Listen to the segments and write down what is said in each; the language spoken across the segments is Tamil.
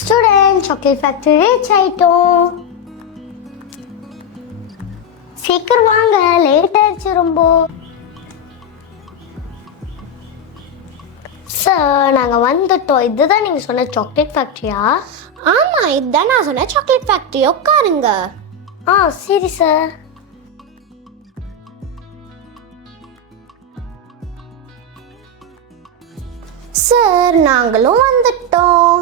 ஸ்டூடெண்ட் சாக்லேட் ஃபேக்டரி ரீச் ஆயிட்டோம். சீக்கிரம் வாங்க, லேட் ஆயிடுச்சு ரொம்ப. சார் நாங்கள் வந்துட்டோம். இதுதான் நீங்கள் சொன்ன சாக்லேட் ஃபேக்ட்ரியா? ஆமாம், இதுதான் நான் சொன்ன சாக்லேட் ஃபேக்ட்ரி. உட்காருங்க. சரி சார். சார் நாங்களும் வந்துட்டோம்.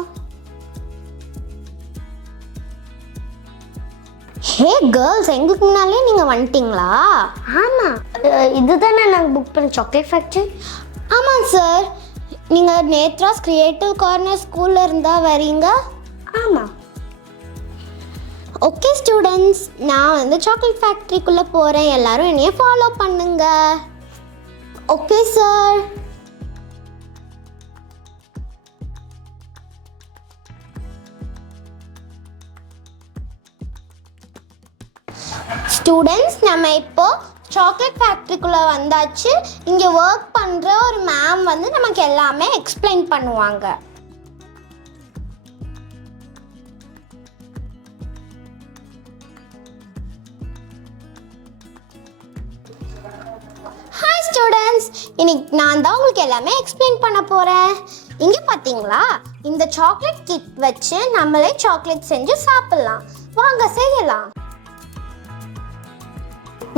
ஹே கேர்ள்ஸ், எங்களுக்கு முன்னாலே நீங்கள் வந்துட்டீங்களா? ஆமாம், இதுதானே நாங்கள் புக் பண்ண சாக்லேட் ஃபேக்ட்ரி. ஆமாம் சார். நீங்கள் நேத்ராஸ் கிரியேட்டிவ் கார்னர் ஸ்கூலில் இருந்தால் வரீங்க? ஆமாம். ஓகே ஸ்டூடெண்ட்ஸ், நான் வந்து சாக்லேட் ஃபேக்ட்ரிக்குள்ளே போகிறேன். எல்லாரும் என்னைய ஃபாலோ பண்ணுங்க. Okay sir. ஸ்டூடெண்ட்ஸ், நம்ம இப்போ சாக்லேட் ஃபேக்ட்ரிக்குள்ளே வந்தாச்சு. இங்கே ஒர்க் பண்ணுற ஒரு மேம் வந்து நமக்கு எல்லாமே எக்ஸ்பிளைன் பண்ணுவாங்க. ஹாய் ஸ்டூடெண்ட்ஸ், இன்னைக்கு நான் தான் உங்களுக்கு எல்லாமே எக்ஸ்பிளைன் பண்ண போகிறேன். இங்கே பார்த்தீங்களா, இந்த சாக்லேட் கிட் வச்சு நம்மளே சாக்லேட் செஞ்சு சாப்பிட்லாம். வாங்க செய்யலாம்.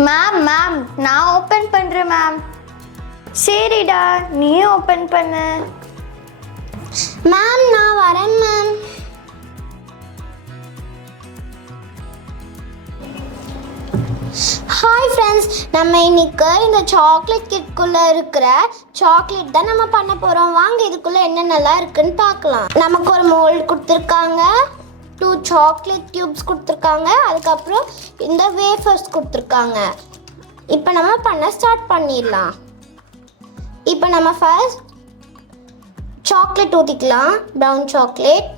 மேம் நான் ஓப்பன் பண்ணுறேன் மேம். சரிடா, நீயும் ஓப்பன் பண்ணு. மேம் நான் வரேன் மேம். ஹாய் ஃப்ரெண்ட்ஸ், நம்ம இன்னைக்கு இந்த சாக்லேட் கிட்குள்ளே இருக்கிற சாக்லேட் தான் நம்ம பண்ண போகிறோம். வாங்க இதுக்குள்ளே என்னென்னலாம் இருக்குன்னு பார்க்கலாம். நமக்கு ஒரு மோல்டு கொடுத்துருக்காங்க, 2 சாக்லேட் க்யூப்ஸ் கொடுத்துருக்காங்க, அதுக்கப்புறம் இந்த வேஃபர்ஸ் கொடுத்துருக்காங்க. இப்போ நம்ம பண்ண ஸ்டார்ட் பண்ணிடலாம். இப்போ நம்ம ஃபர்ஸ்ட் சாக்லேட் ஊற்றிக்கலாம், ப்ரௌன் சாக்லேட்.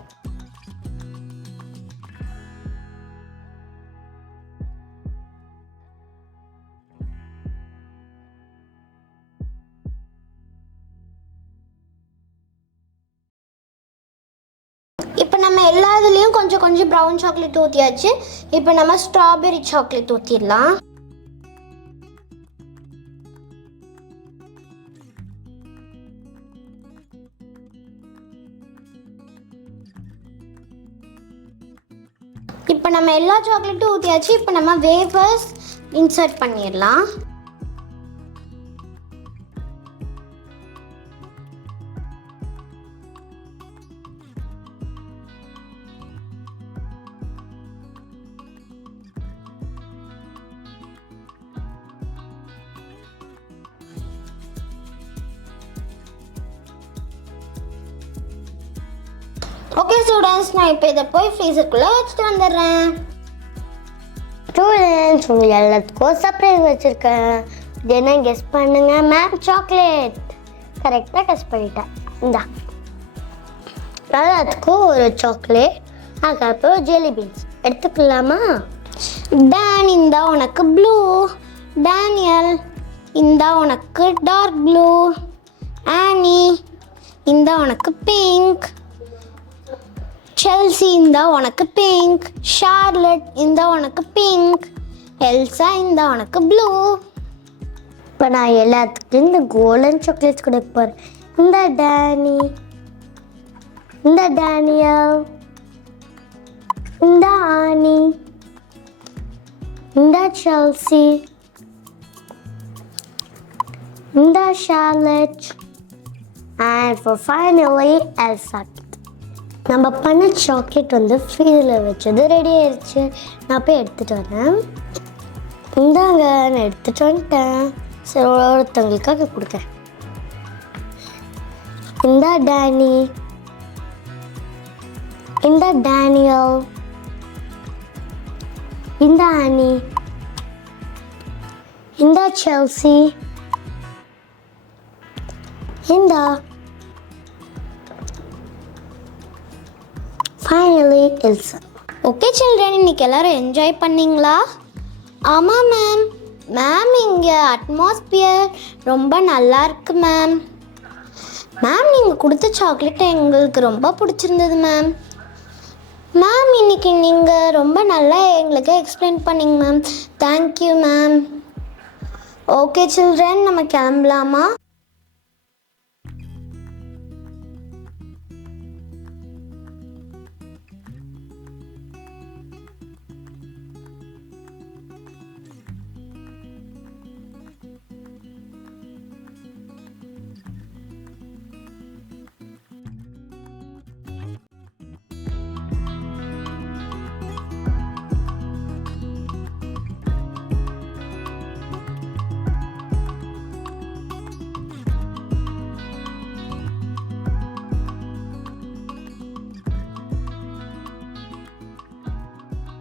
இப்போ நம்ம எல்லா இதுலேயும் கொஞ்சம் கொஞ்சம் ப்ரௌன் சாக்லேட் ஊற்றியாச்சு. இப்போ நம்ம ஸ்ட்ராபெரி சாக்லேட் ஊற்றிடலாம். இப்போ நம்ம எல்லா சாக்லேட்டும் ஊற்றியாச்சு. இப்போ நம்ம வேஃபர்ஸ் இன்சர்ட் பண்ணிடலாம். ஓகே ஸ்டூடெண்ட்ஸ், நான் இப்போ இதை போய் ஃப்ரீசருக்குள்ளே வச்சுட்டு வந்துடுறேன். ஸ்டூடெண்ட்ஸ், உங்களுக்கு எல்லாத்துக்கும் சர்ப்ரைஸ் வச்சுருக்கேன். இது என்ன கெஸ் பண்ணுங்க மேம்? சாக்லேட். கரெக்டாக கெஸ் பண்ணிட்டேன். இந்தா எல்லாத்துக்கும் ஒரு சாக்லேட், அதுக்கப்புறம் ஜெல்லி பீன்ஸ் எடுத்துக்கலாமா? டான், இந்தா உனக்கு ப்ளூ. டேனியல், இந்தா உனக்கு டார்க் ப்ளூ. ஆனி, இந்தா உனக்கு பிங்க். செல்சி, இந்தா உனக்கு பிங்க். ஷார்லட், இந்தா உனக்கு பிங்க். எல்சா, இந்தா உனக்கு ப்ளூ. இப்போ நான் எல்லாத்துக்கும் இந்த கோல்டன் சாக்லேட்ஸ் கொடுக்க போகிறேன். இந்த டேனி, இந்த டேனியல், இந்த ஆனி, இந்த செல்சி, இந்த Charlotte, and for finally Elsa. நம்ம பண்ண சாக்லேட் வந்து ஃப்ரீஸில் வச்சது ரெடி ஆயிடுச்சு. நான் போய் எடுத்துகிட்டு வரேன். இந்தாங்க, நான் எடுத்துகிட்டு வந்துட்டேன். சரி, ஒருத்தவங்களுக்காக கொடுக்கேன். இந்த டேனி, இந்த டேனியல், இந்த ஆனி, இந்த செல்சி, இந்த ஃபைனலி எல்சா. ஓகே சில்ட்ரன், இன்னைக்கு எல்லாரும் என்ஜாய் பண்ணீங்களா? ஆமாம் மேம். மேம், இங்கே அட்மாஸ்பியர் ரொம்ப நல்லா இருக்கு மேம். மேம், நீங்கள் கொடுத்த சாக்லேட் எங்களுக்கு ரொம்ப பிடிச்சிருந்தது மேம். மேம் இன்னைக்கு நீங்கள் ரொம்ப நல்லா எங்களுக்கு எக்ஸ்பிளைன் பண்ணீங்க ma'am. Thank you ma'am. Okay children, நம்ம கிளம்பலாமா?